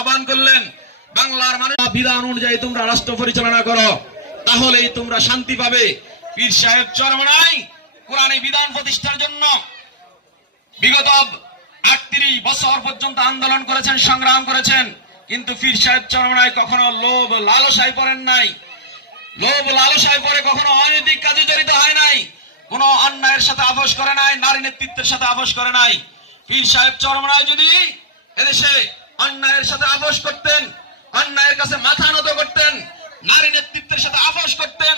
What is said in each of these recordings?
আহ্বান করলেন, বাংলার মানুষ বিধান অনুযায়ী তোমরা রাষ্ট্র পরিচালনা করো, তাহলেই তোমরা শান্তি পাবে। পীর সাহেব চরমনাই কোরআনী বিধান প্রতিষ্ঠার জন্য বিগত 38 বছর পর্যন্ত আন্দোলন করেছেন, সংগ্রাম করেছেন, কিন্তু পীর সাহেব চরমনাই কখনো লোভ লালসায় পড়েন নাই। লোভ লালসায় পড়ে কখনো অনৈতিক কাজে জড়িত হয় নাই, কোন অন্যায়ের সাথে আপোষ করে নাই, নারী নেতৃত্বের সাথে আপোষ করে নাই। পীর সাহেব চরমনাই যদি এদেশে অন্যায়ের সাথে আপোষ করতেন, অন্যায়ের কাছে মাথা নত করতেন, নারী নেতৃত্বের সাথে আপোষ করতেন,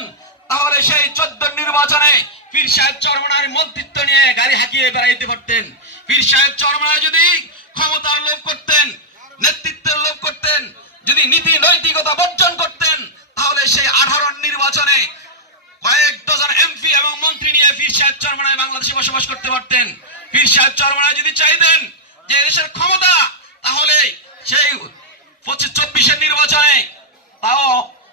তাহলে সেই 14 নির্বাচনে পীর সাহেব চরমনাই মন্ত্রিত্ব নিয়ে গাড়ি হাঁকিয়ে বেড়াইতে পারতেন। পীর সাহেব চরমনাই যদি ক্ষমতার লোভ করতেন, নেতৃত্বের লোভ করতেন, যদি নীতি নৈতিকতা বর্জন করতেন, তাহলে সেই 18 নির্বাচনে কয়েক ডজন এমপি এবং মন্ত্রী নিয়ে পীর সাহেব চরমনাই বাংলাদেশে বসবাস করতে পারতেন। পীর সাহেব চরমনাই যদি চাইতেন যে দেশের ক্ষমতা, তাহলে সেই 25-24 নির্বাচনে তাও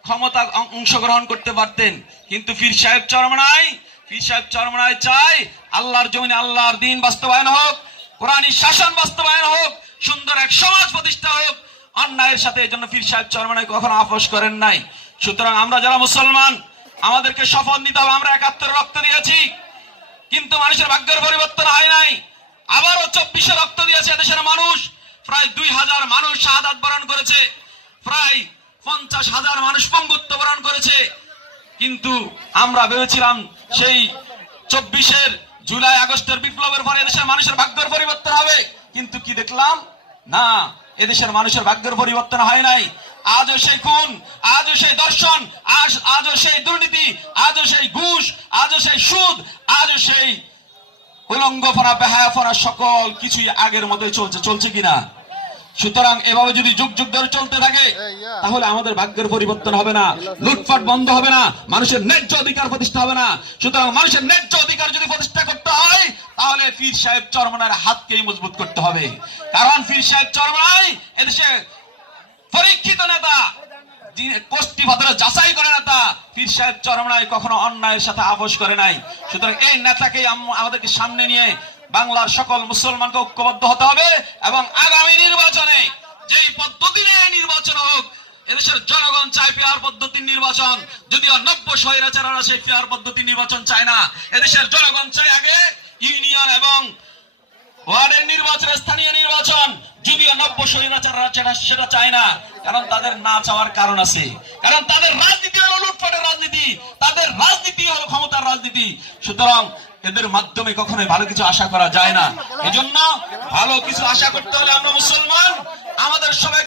ক্ষমতা অংশগ্রহণ করতে পারতেন। কিন্তু পীর সাহেব চরমনাই চাই আল্লাহর জমিনে আল্লাহর দ্বীন বাস্তবায়ন হোক, কোরআনী শাসন বাস্তবায়ন হোক, সুন্দর এক সমাজ প্রতিষ্ঠা হোক। অন্যায়ের সাথে এই জন্য পীর সাহেব চরমনাই কখনো আপোষ করেন নাই। সুতরাং আমরা যারা মুসলমান, আমাদেরকে শপথ নিতে হবে, আমরা 71 রক্ত দিয়েছি, কিন্তু মানুষের ভাগ্যের পরিবর্তন হয় নাই। আবারও 24 রক্ত দিয়েছে দেশের মানুষ, প্রায় 2000 মানুষ শাহাদাত বরণ করেছে, প্রায় 50,000 মানুষ পঙ্গুত্ব বরণ করেছে। কিন্তু আমরা ভেবেছিলাম সেই 24 জুলাই আগস্টের বিপ্লবের পরে এদেশের মানুষের ভাগ্যের পরিবর্তন হবে, কিন্তু কি দেখলাম? না, এদেশের মানুষের ভাগ্যের পরিবর্তন হয় নাই। আজও সেই খুন, আজও সেই দর্শন, আজও সেই দুর্নীতি, আজও সেই ঘুষ, আজও সেই সুদ, আজও সেই উলঙ্গপনা, বেহায়াপনা, সকল কিছুই আগের মতোই চলছে কিনা? সুতরাং এভাবে যদি যুগ যুগ ধরে চলতে থাকে, তাহলে আমাদের ভাগ্যের পরিবর্তন হবে না, লুটপাট বন্ধ হবে না, মানুষের ন্যায্য অধিকার প্রতিষ্ঠা হবে না। সুতরাং মানুষের ন্যায্য অধিকার যদি প্রতিষ্ঠা করতে হয়, তাহলে পীর সাহেব চরমনাইয়ের হাতকেই মজবুত করতে হবে। কারণ পীর সাহেব চরমনাই এদেশে পরীক্ষিত নেতা, কোষ্ঠী পাথরে যাচাই করে নেতা। পীর সাহেব চরমনাই কখনো অন্যায়ের সাথে আপোষ করে নাই। সুতরাং এই নেতাকেই আমাদেরকে সামনে নিয়ে বাংলার সকল মুসলমানকে ঐক্যবদ্ধ হতে হবে এবং আগামী নির্বাচনে যেই পদ্ধতি নিয়ে নির্বাচন হোক, এদেশের জনগণ চায় পেয়ার পদ্ধতির নির্বাচন। যদিও 90 স্বৈরাচাররা সেই পেয়ার পদ্ধতির নির্বাচন চায় না, এদেশের জনগণ চায় আগে ইউনিয়ন এবং ওয়ার্ডের নির্বাচন, স্থানীয় নির্বাচন। যদিও 90 স্বৈরাচাররা সেটা চায় না, কারণ তাদের না চাওয়ার কারণ আছে, কারণ তাদের রাজনীতি হলো লুটপাটের রাজনীতি, তাদের রাজনীতি হলো ক্ষমতার রাজনীতি। সুতরাং এদের মাধ্যমে কখনোই ভালো কিছু আশা করা যায় না। এজন্য ভালো কিছু আশা করতে হলে আমরা মুসলমান, আমাদের সবাই